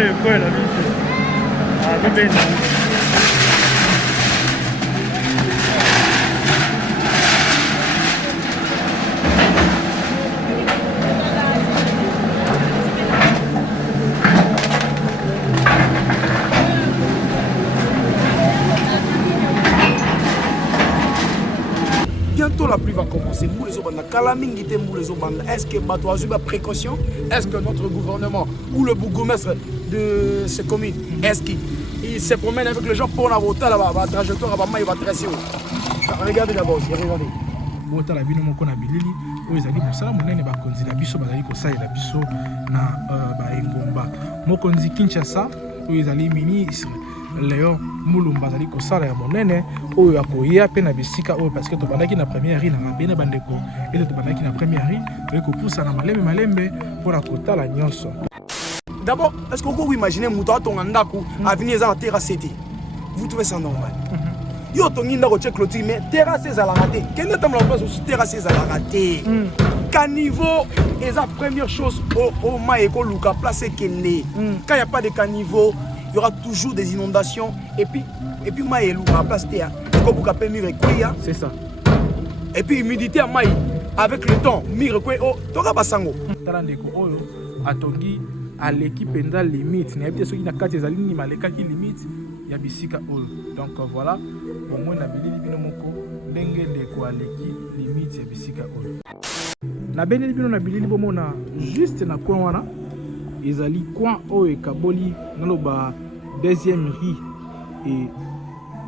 Oye, kwela biso. Bebena. Bientôt la pluie va commencer. Est-ce que Bato a eu précaution? Est-ce que notre gouvernement ou le bourgmestre de ces communes, est-ce qu'il se promène avec les gens pour la voter là-bas, la trajectoire il va tracer? Regardez d'abord, regardez. Bon, tu as vu mon bilili, où ils allaient pour ça, mon nez va conduire la biso, bazali ko ça et la biso na Engomba. Mon conduit Kinshasa, où ils allaient ministre Léon Mulumba bazali ko ça ya monene, où ya ko ya pe na bisika où parce que to bandaki na première ri na bena bandeko, et to bandaki na première ri, to ko poussa na malembe pour la kota la nyonso. D'abord, est-ce qu'on peut imaginer Mouta Tongandako à venir à terrasser? Vous trouvez ça normal? Yo tongi ndako check clôture mais terrasser à la raté. Quel est le place aussi terrasser à la raté? Caniveau est la première chose au Maïko Luka place Kende. Quand il n'y a pas de caniveau, il y aura toujours des inondations et puis Maïko Luka place terre. C'est ça. Et puis humidité à Maï avec le temps, Mirekwe oh, Toka Basango. Tarandeko oyo atongi à l'équipe enda limite. N'a pas ceux qui n'a qu'à tes alignes maleka qui limite. Ya bisika oyo. Donc voilà, bongo na bilili bino moko ndenge ndeko aleki limite ya bisika oyo. Na beneli bino na bilili bomona juste na coin wana ezali coin oyo ekaboli naloba deuxième riz et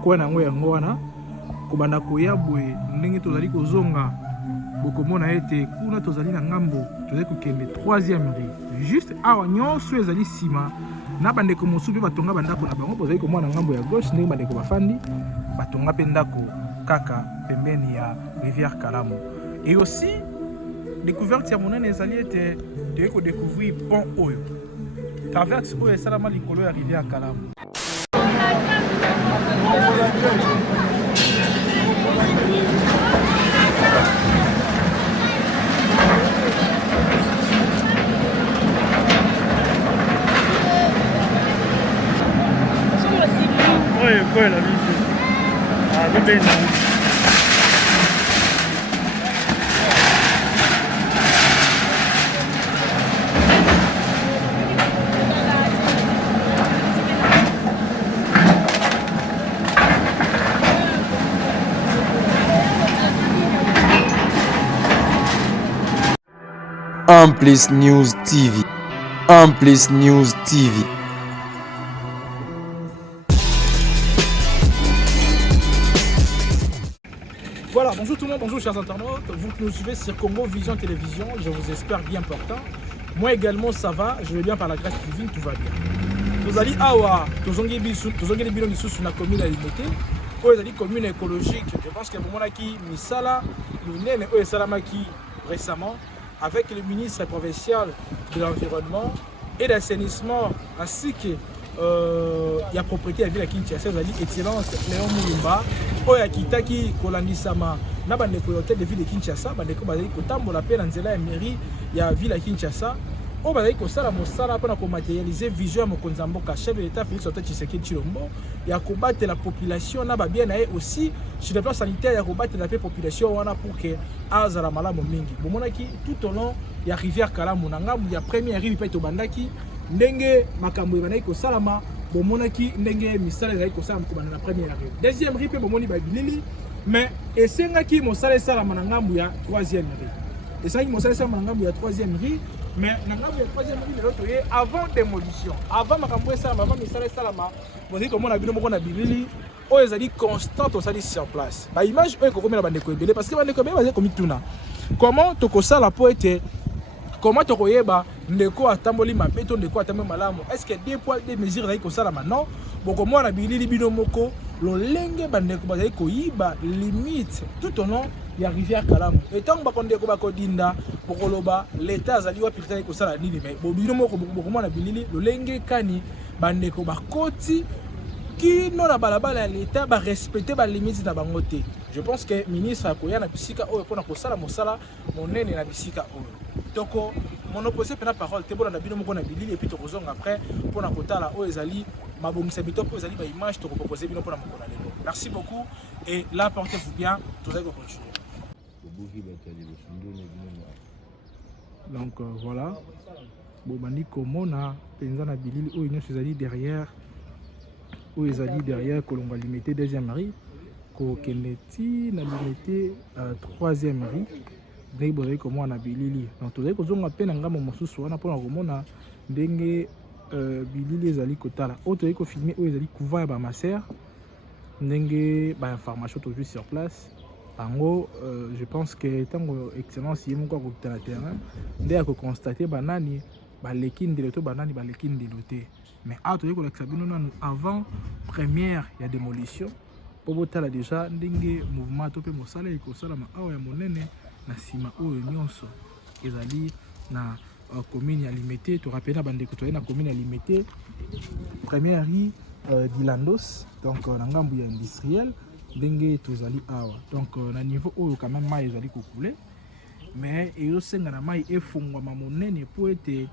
coin nango yango wana kobanda koya boye ndenge tozali kozonga bokomona ete kuna tozali na ngambo tozali kokende troisième riz juste awa nyonso ezali sima na bandeko mosusu batonga bandako na bango bozali komona ngambo ya gauche ndenge bandeko bafandi batonga pe ndako kaka pembeni ya rivière Kalamu. Et aussi découverte ya monene ezali ete toyei kodécouvrir pont oyo traverse oyo esalama likolo ya rivière Kalamu. Oye, kwela biso. Bebena. Amplis News TV. Amplis News TV. Voilà, bonjour tout le monde, bonjour chers internautes. Vous qui nous suivez sur Congo Vision Télévision, je vous espère bien portant. Moi également ça va, je vais bien par la grâce divine, tout va bien. Nous allons awa, tozongi bilon lisusu na commune alimité. Oyo ezali commune écologique. Je pense que bomona ki misala lunene oyo esalamaki récemment avec le ministre provincial de l'environnement et de l'assainissement ainsi que ya propriété ya ville ya Kinshasa ezali excellence Léon Mulumba oyo akitaki kolandisama na bandeko ya hôtel de ville de Kinshasa bandeko bazali kotambola pe na nzela ya mairie ya ville ya Kinshasa oyo bazali kosala mosala mpona komaterialiser vision ya mokonzi ya mboka chef de l'état Félix Antoine Tshisekedi Tshilombo ya kobatela population na babien na ye aussi sur le plan sanitaire ya kobatela pe population wana pour que azala malamu mingi bomonaki tout au long ya rivière Kalamu na ngambu ya première rive pe tobandaki ndenge makambo ebandaki kosalama bomonaki ndenge misala ezali kosalama kobanda na première rive deuxième rive pe bomoni babilili mais esengaki mosala esalama na ngambu ya troisième rive esengaki mosala esalama na ngambu ya troisième rive mais na ngambu ya troisième rive lelo toye avant démolition avant makambo esalama avant misala esalama bozali komona bino moko na bilili oyo ezali constante osali sur place baimage oyo ekokomi na bandeko ebele parce que bandeko ebele bazali komituna comment tokosala po ete comment tokoyeba ndeko atamboli mabe to ndeko atamboli malamu est-ce que des poids des mesures ezali kosalama non bokomona bilili bino moko lolenge bandeko bazali koyiba limite tout au long ya rivière Kalamu etango bakondeko bakodinda bokoloba l'état azali wapi ezali kosala nini mais bobino moko bokomona bilili lolenge kani bandeko bakoti kino na balabala ya l'état ba respecter ba limite na bango te. Je pense que ministre akoya na bisika oyo pona kosala mosala monene na bisika oyo toko monopoliser pena parole te bona bino moko na bilili et puis tokozonga après pour na kotala o ezali mabongisa bito po ezali ba image to proposer bino pour na mokona lelo. Merci beaucoup et là portez-vous bien, tout ça va continuer. Donc voilà. Bon bandi komona penza na bilili o nyonso ezali derrière o ezali derrière kolonga limité deuxième mari ko keneti na limité troisième mari. Ndenge bozali komona na bilili. Donc tozali kozonga pe na ngambo mosusu wana mpona komona ndenge bilili ezali kotala. O tozali kofilmer o ezali couvent ya ba maser ndenge ba information toujours sur place. En gros, je pense que tant que excellence y est mon corps sur le terrain, dès qu'on constate banani, balekin de l'auto banani balekin de l'auto. Mais à tout avant première il y a démolition. Pour vous là déjà ndenge mouvement topé mosala et ko sala ma awa ya monene na sima o nyonso ezali na commune limité to rappela bande ko to na commune limité première rue d'Ilandos donc na ngambu ya industriel ndenge tozali awa donc na niveau oyo quand même mai ezali kokule mais eyo senga na mai efungwa monene po ete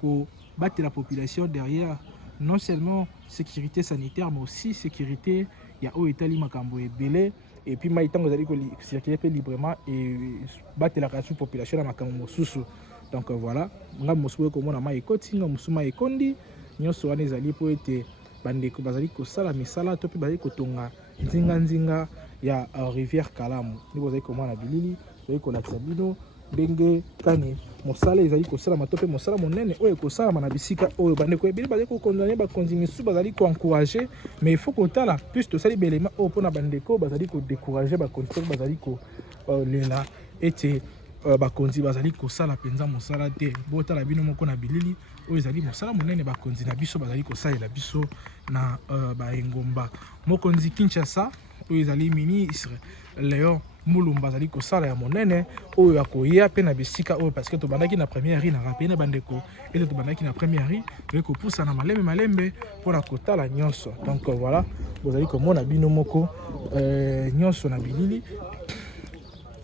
ko battre la population derrière non seulement sécurité sanitaire mais aussi sécurité ya o etali makambo ebele et puis mai tango ezali ko circuler librement et battre la population na makambo mosusu donc voilà nga mosusu ko mona mai kotinga musuma ekondi nyonso wana ezali po ete bandeko bazali kosala misala to pe bazali kotonga nzinga ya rivière Kalamu ni bozali komona bilili bazali kolakisa bino ndenge kani mosala ezali kosala matope mosala monene oyo kosala na bisika oyo bandeko ebele bazali kokondamner bakonzi misu bazali koencourager mais il faut kotala plus tosali belema oyo mpona bandeko bazali kodécourager bakonzi bazali kolela ete bakonzi bazali kosala penza mosala te botala bino moko na bilili oyo ezali mosala monene bakonzi na biso bazali kosalela biso na baengomba mokonzi Kinshasa oyo ezali ministre Léon Mulumba azali kosala ya monene oyo akoya pe na bisika oyo parce que tobandaki na première rue na rappelé na bandeko et tobandaki na première rue oyo kopusa na malembe pour kotala nyonso donc voilà bozali komona bino moko nyonso na bilili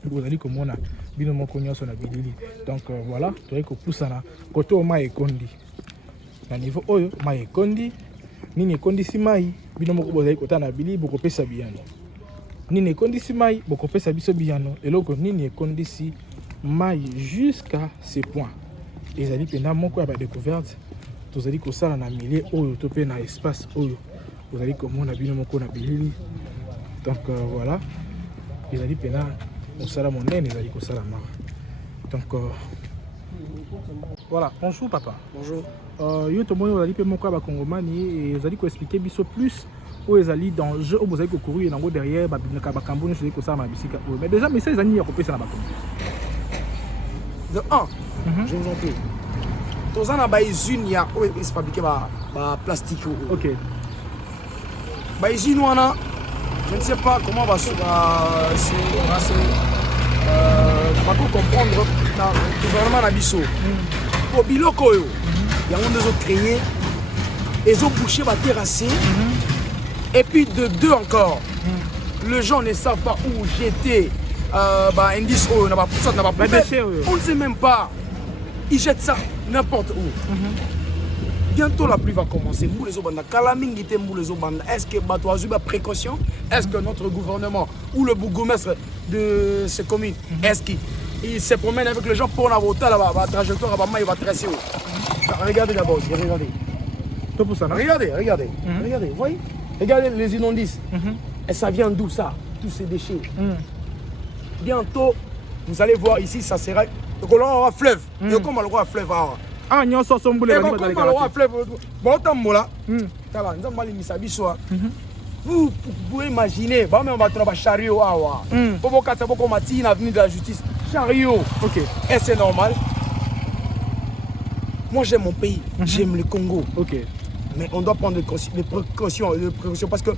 bozali komona bino moko nyonso na bilili donc voilà toyei kopusa na kote o mai ekondi na niveau oyo mai ekondi nini ekondisi mai bino moko bozali kotala na bilili bokopesa biyano nini ekondisi mai bokopesa biso biyano eloko nini ekondisi mai jusqu'à ce point ezali pena moko ya badécouverte tozali kosala na milieu oyo to pe na espace oyo bozali komona bino moko na bilili donc voilà ezali pena mosala monene ezali kosala mara donc voilà bonjour papa. Bonjour. Yo tomoni ozali pe moko ya bakongomani et ezali koexpliquer biso plus oyo ezali danger oyo bozali kokourir nango derrière babimaka bakambo nyonso ezali kosala na bisika oyo mais déjà message ezali ya kopesa na bakonzi De 1, je vous en prie. Toza na ba usine ya oyo fabriquer ba plastique. ok Ba usine wana je ne sais pas comment va se comprendre dans le gouvernement na biso. Pour biloko oyo yango ndezo créer et ont bouché ba terrasser et puis de deux encore. Les gens ne savent pas où jeter indice oyo na ba poussate na ba poubelle. On ne sait même pas. Ils jettent ça n'importe où. Bientôt la pluie va commencer. Est-ce que Bato a eu précaution? Est-ce que notre gouvernement ou le bourgmestre de ces communes, est-ce qu'il se promène avec les gens pour la voter la trajectoire, il va tracer? Regardez d'abord, regardez. Regardez, voyez? Regardez les inondices. Et ça vient d'où ça? Tous ces déchets. Bientôt, vous allez voir ici, ça sera un fleuve. Et comment le roi fleuve? Ah, nous sommes tous les vous pouvez imaginer, on va trouver un chariot. Pour vous casser beaucoup de l'avenue de la justice. Chariot. Ok. Et c'est normal. Moi j'aime mon pays, j'aime le Congo. Ok. Mais on doit prendre des précautions parce que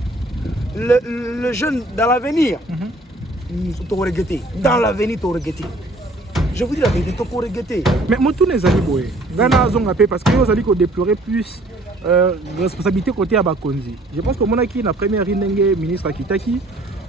le jeune dans l'avenir, tu regretter. Dans l'avenir, tu regretter. Je vous dis la vérité, tu regretter. Mais moi, tous les amis, Ghana a parce que vous allez déplorer plus responsabilité côté Abakonzi. Je pense que mon aki la première ministre Kitaki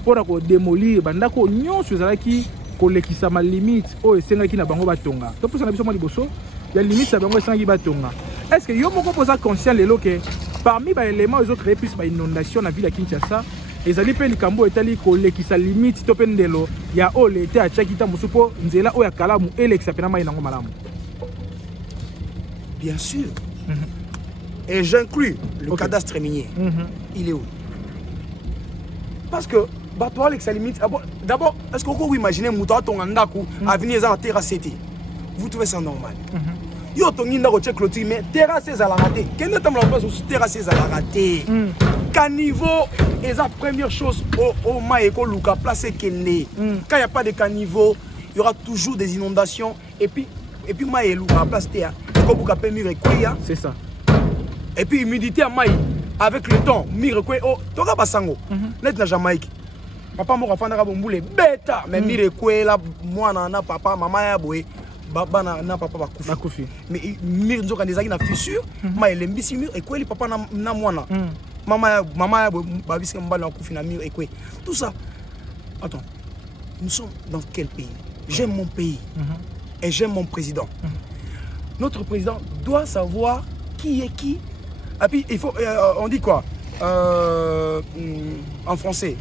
pour démolir bandako nyon sur qui kolekisa ma limite o esenga ki na bango batonga. To pour ça na biso ma liboso il y a limite ça bango sangi batonga. Est-ce que yo moko posa conscient lelo que parmi les éléments ils ont créé plus ba inondation na ville ya Kinshasa, ezali pe likambo etali kolekisa limite to pendelo ya o l'été a chakita musupo nzela o ya kalamu elexa pena mai nango malamu. Bien sûr. Et j'inclus le cadastre minier. Il est où? Parce que toi, Alex, limite. D'abord, est-ce qu'on peut imaginer Mouta Tongandaku à venir à terrasser? Vous trouvez ça normal? Yo tongi ndako check clôture mais terrasser à la raté. Quel est le place où terrasser à la raté? Caniveau est la première chose au Maïko Luka placé Kene. Quand il n'y a pas de caniveau, il y aura toujours des inondations et puis Maïlou à la place terre. C'est ça. Et puis humidité à Maï avec le temps, Mirekwe oh, toka basango. Net la Jamaïque. Papa mo rafana ka bombule beta mais Mirekwe la mwana na papa maman ya boy baba na papa bakufi. Mais mir nzoka ndezaki na fissure, Maï lembisi mur ekwe li papa na mwana. Maman ya boy babisi mbala kufi na mur ekwe. Tout ça. Attends. Nous sommes dans quel pays? J'aime mon pays. Et j'aime mon président. Notre président doit savoir qui est qui. Et puis, il faut, on dit quoi en français?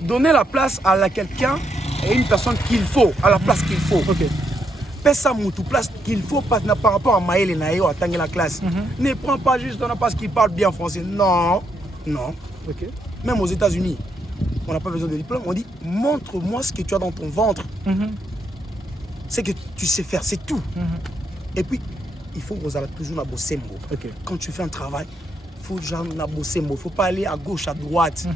Donner la place à quelqu'un et une personne qu'il faut, à la place qu'il faut. Pesa moutou, place qu'il faut par rapport à Maël et Naïo, à Tanguy la classe. Ne prends pas juste parce qu'il parle bien français. Non, non. Même aux États-Unis, on n'a pas besoin de diplôme. On dit, montre-moi ce que tu as dans ton ventre. C'est que tu sais faire, c'est tout. Et puis, il faut toujours bosser. Quand tu fais un travail, il faut bosser. Il ne faut pas aller à gauche, à droite.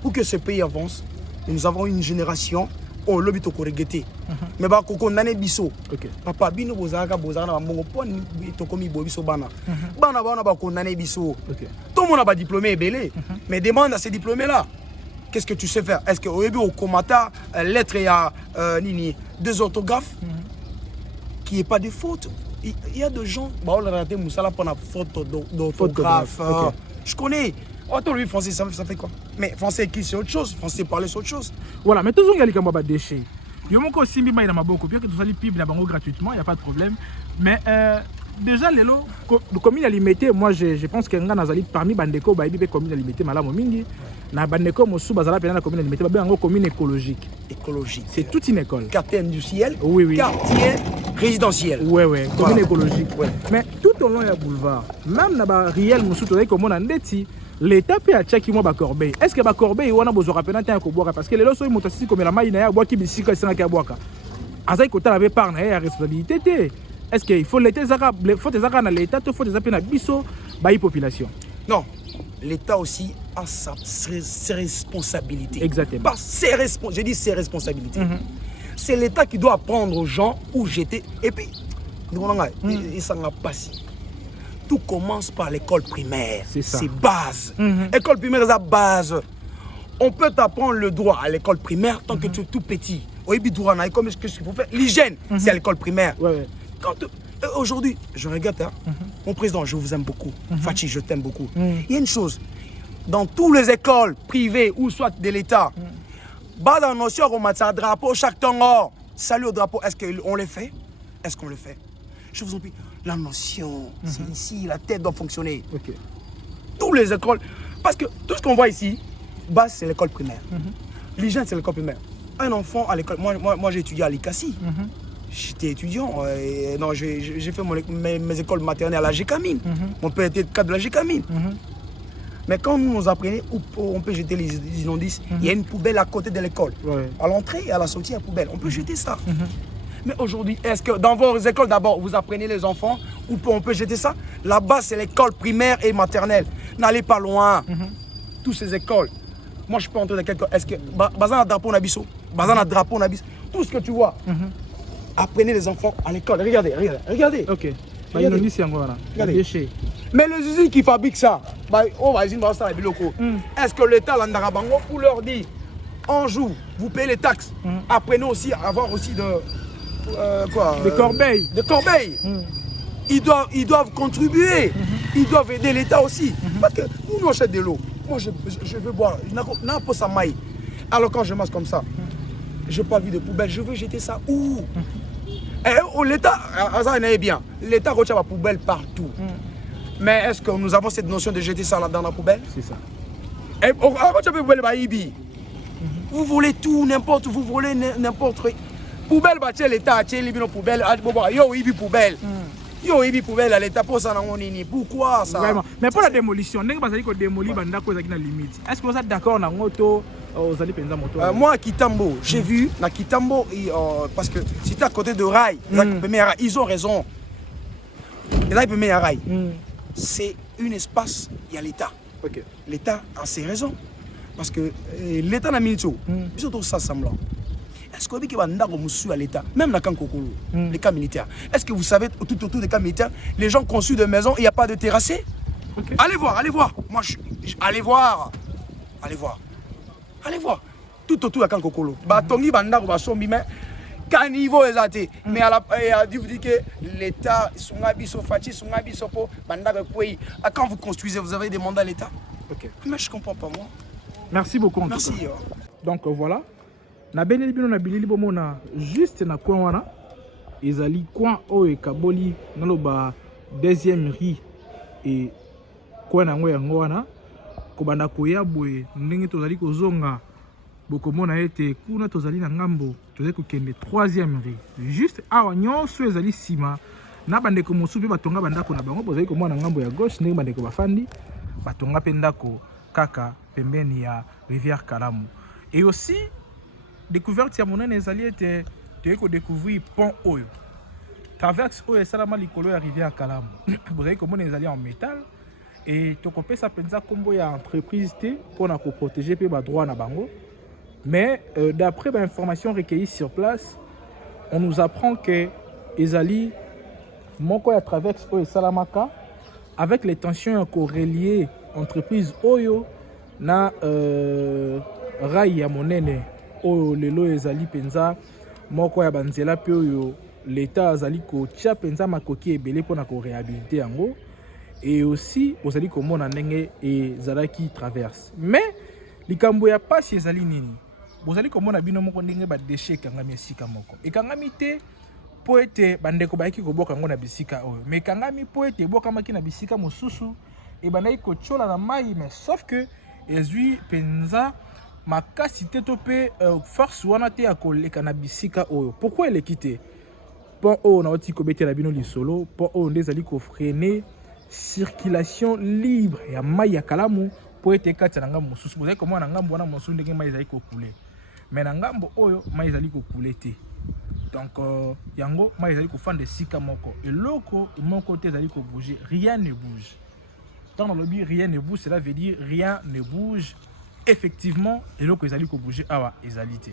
Pour que ce pays avance, nous avons une génération au lobby to corriger. Mais bah koko nane biso. Papa bino bozaka bozana bango pon to komi bobiso bana. Bana ba ko nane biso. Tout le monde a pas diplômé belé. Mais demande à ces diplômés là. Qu'est-ce que tu sais faire? Est-ce que au début au comata lettre et à nini deux orthographes qui est pas de faute? Il y a des gens, bah on a raté Moussala pour la faute d'orthographe. Je connais. Autant lui français ça fait quoi? Mais français écrit c'est autre chose, français parler c'est autre chose. Voilà, mais toujours il y a les camarades déchets. Yo moko simbi mai na maboko bien que tout ça li pib na bango gratuitement, il y a pas de problème. Mais déjà lelo commune limité, moi je pense que nga nazali parmi bandeko ba ibi commune limité malamu mingi. Na bandeko mosu bazala pena na commune limité ba bango commune écologique. Écologique. C'est toute une école. Quartier industriel. Oui. Quartier résidentiel. Oui. Commune écologique. Mais tout au long il y a boulevard. Même na ba riel mosu to comme on a ndeti. L'État peut acheter qui moi Corbeil. Est-ce que Corbeil on a besoin de rappeler tant boire parce que les lois sont motocycles comme la maille na bois qui bisika sans ka boaka. Azai côté la par na responsabilité. Est-ce qu'il faut l'État faut des arabes dans l'État faut des appels à biso baï population. Non, l'État aussi a ses responsabilités. Exactement. Pas ses je dis ses responsabilités. C'est l'État qui doit apprendre aux gens où j'étais et puis il s'en a passé. Tout commence par l'école primaire. C'est base. École primaire, c'est la base. On peut t'apprendre le droit à l'école primaire tant que tu es tout petit. Comme ce qu'il faut faire. L'hygiène, c'est à l'école primaire. Aujourd'hui, je regarde, mon président, je vous aime beaucoup. Fachi, je t'aime beaucoup. Il y a une chose. Dans toutes les écoles privées ou soit de l'État, dans nos soeurs, on met un drapeau chaque temps. Salut au drapeau. Est-ce qu'on le fait? Est-ce qu'on le fait? Je vous en prie. La notion, c'est ici, la tête doit fonctionner. Toutes les écoles, parce que tout ce qu'on voit ici, base c'est l'école primaire. L'hygiène c'est l'école primaire. Un enfant à l'école, moi j'ai étudié à l'ICASI. J'étais étudiant, j'ai fait mes écoles maternelles à la Gécamine. Mon père était cadre de la Gécamine. Mais quand nous apprenons où on peut jeter les immondices, il y a une poubelle à côté de l'école. À l'entrée et à la sortie, il y a une poubelle. On peut jeter ça. Mais aujourd'hui, est-ce que dans vos écoles d'abord, vous apprenez les enfants où on peut jeter ça? Là-bas, c'est l'école primaire et maternelle. N'allez pas loin. Toutes ces écoles. Moi, je peux entrer dans quelque... Est-ce que... Bazan drapeau nabiso, bazan drapeau nabiso, tout ce que tu vois. Apprenez les enfants à l'école. Regardez. Ok. Regardez. Mais les usines qui fabriquent ça, est-ce que l'État l'andarabango pour leur dire, un jour, vous payez les taxes, apprenez aussi à avoir aussi de... Des corbeilles. Des corbeilles. Ils doivent contribuer. Ils doivent aider l'État aussi. Parce que nous achètons de l'eau. Moi, je veux boire. Alors quand je marche comme ça, je n'ai pas vu de poubelle. Je veux jeter ça où? L'État, ça n'est bien. L'État retient la poubelle partout. Mais est-ce que nous avons cette notion de jeter ça dans la poubelle? C'est ça. Vous volez tout, n'importe, vous volez n'importe. Poubelle, l'État, poubelle, yo, ibi poubelle. Yo, ibi poubelle à l'État pour ça, pourquoi ça? Vraiment. Mais pour la démolition, n'est-ce pas que démolir banda ko na limite. Est-ce que vous êtes d'accord na moto aux allez penza moto? Moi à Kitambo, j'ai vu na Kitambo parce que si tu es à côté de rail, ils ont raison. C'est un espace, il y a l'État. OK. L'État a ses raisons parce que l'État n'a mis tout. Ils sont ça semblant. Est-ce que vous avez à l'État, même dans les camps militaires, est-ce que vous savez, tout autour des camps militaires, les gens conçus de maisons, il n'y a pas de terrassés? Okay. Allez voir. Moi, allez voir. Tout autour des camps Kokolo. Batongi bandako basombi mais caniveau exacté. Mais à dire que l'État, quand vous construisez, vous avez demandé à l'État. OK. Mais je comprends pas moi. Merci beaucoup. Merci. Donc voilà. Na beneli bino na bilili bomona juste na coin wana ezali coin oyo kaboli naloba deuxième rue et coin nango yango wana kobanda koya boye ndenge tozali kozonga bokomona ete kuna tozali na ngambo tozali kokende troisième rue juste awa nyonso ezali sima na bandeko mosusu batonga bandako na bango bozali komona ngambo ya gauche ndenge bandeko bafandi batonga pe ndako kaka pembeni ya rivière Kalamu. Et aussi découverte ya monene ezali ete toyei kodécouvrir pont oyo traverse oyo esalama likolo ya rivière Kalamu. Bozali komona ezali en métal et tokopesa mpenza kombo ya entreprise te mpona koprotéger mpe badroit na bango. Mais d'après l'information recueillie sur place, on nous apprend que ezali moko ya traverse oyo esalamaka avec les tensions reliées entreprise oyo na rail ya monene oyo lelo ezali penza moko ya banzela pe oyo l'État azali kotia penza makoki ebele mpona koréhabiliter yango. Et aussi ozali komona ndenge ezalaki traverse. Mais likambo ya pasi ezali nini? Bozali komona bino moko ndenge badeshe ekangami esika moko ekangami te po ete bandeko bayaki koboka yango na bisika oyo, mais ekangami po ete ebokamaki na bisika mosusu ebandaki kotiola na mai. Mais sauf que ezwi penza makasi te to pe force wana te ya koleka na bisika oyo. Pourquoi eleki te? Pont oyo naoti kobetela bino lisolo, pont oyo nde ezali kofrene circulation libre ya mai ya Kalamu po ete kati na ngambo mosusu. Bozali komona na ngambo wana mosusu ndenge mai ezali kokule, mais na ngambo oyo mai ezali kokule te. Donc yango mai ezali kofanda esika moko eloko moko te ezali kobouger, rien ne bouge. Dans le lobby rien ne bouge, cela veut dire rien ne bouge. Effectivement eloko ezali ko bouger awa ezali te.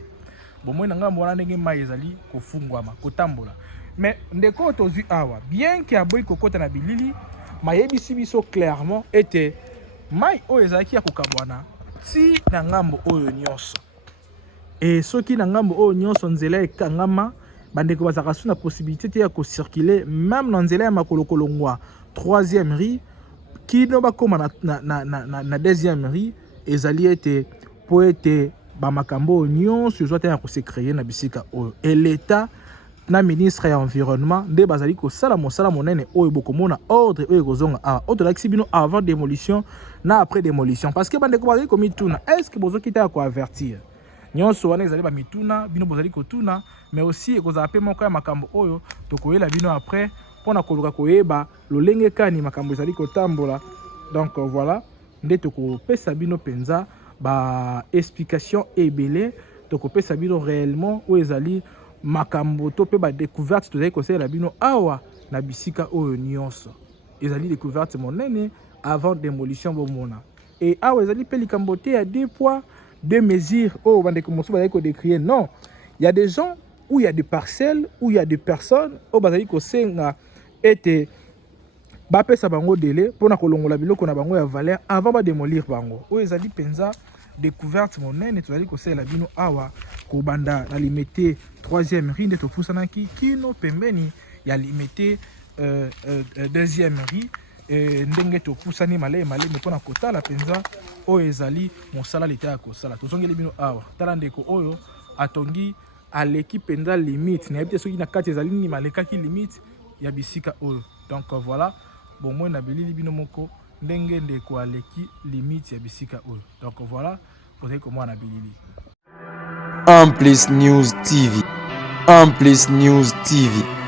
Bon moi nanga mwana ndenge mai ezali kofungwama kotambola. Mais ndeko tozui awa bien que aboyi kokota na bilili mayebisi biso clairement ete mai oyo ezalaki ya kokabwana ti na ngambo oyo nyonso. Et soki na ngambo oyo nyonso nzela ekangama bandeko bazaka su na possibilité te ya ko circuler même na nzela ya makolokolongwa troisième rue kino bakoma na deuxième rue ezali ete po ete bamakambo nyonso ezwa te ya kose créer na bisika oyo. Et l'État na ministre ya environnement nde bazali kosala mosala monene oyo bokomona ordre oyo kozonga awa oyo tolakisi bino avant démolition na après démolition. Parce que bandeko bazali komituna est-ce que bozokita ya koavertir nyonso wana ezali bamituna bino bozali kotuna, mais aussi ekozala pe moko ya makambo oyo tokoyela bino après mpona koluka koyeba lolenge kani makambo ezali kotambola. Donc voilà nde tokopesa bino penza ba explication ebele tokopesa bino réellement oyo ezali makambo to pe ba découverte tozali kosalela bino awa na bisika oyo nyonso ezali découverte monene avant démolition bomona. Et awa ezali pe likambo te ya deux poids deux mesures oyo bandeko mosusu bazali kodécrire. Non, il y a des gens où il y a des parcelles où il y a des personnes oyo bazali kosenga ete bapesa bango délai mpona kolongola biloko na bango ya valeur avant ba démolir bango oyo ezali penza découverte monene tozali kosalela bino awa kobanda na limité troisième rue nde topusanaki kino pembeni ya limité deuxième rue ndenge topusani maleme mpona kotala penza oyo ezali mosala leta ya kosala. Tozongeli bino awa tala ndeko oyo atongi aleki penza limite nayebi te soki na kati ezali nini malekaki limite ya bisika oyo. Donc voilà bomoi na bilili bino moko ndenge ndeko aleki limite ya bisika oyo. Donc voilà bozali komona na bilili. Amplis News TV. Amplis News TV.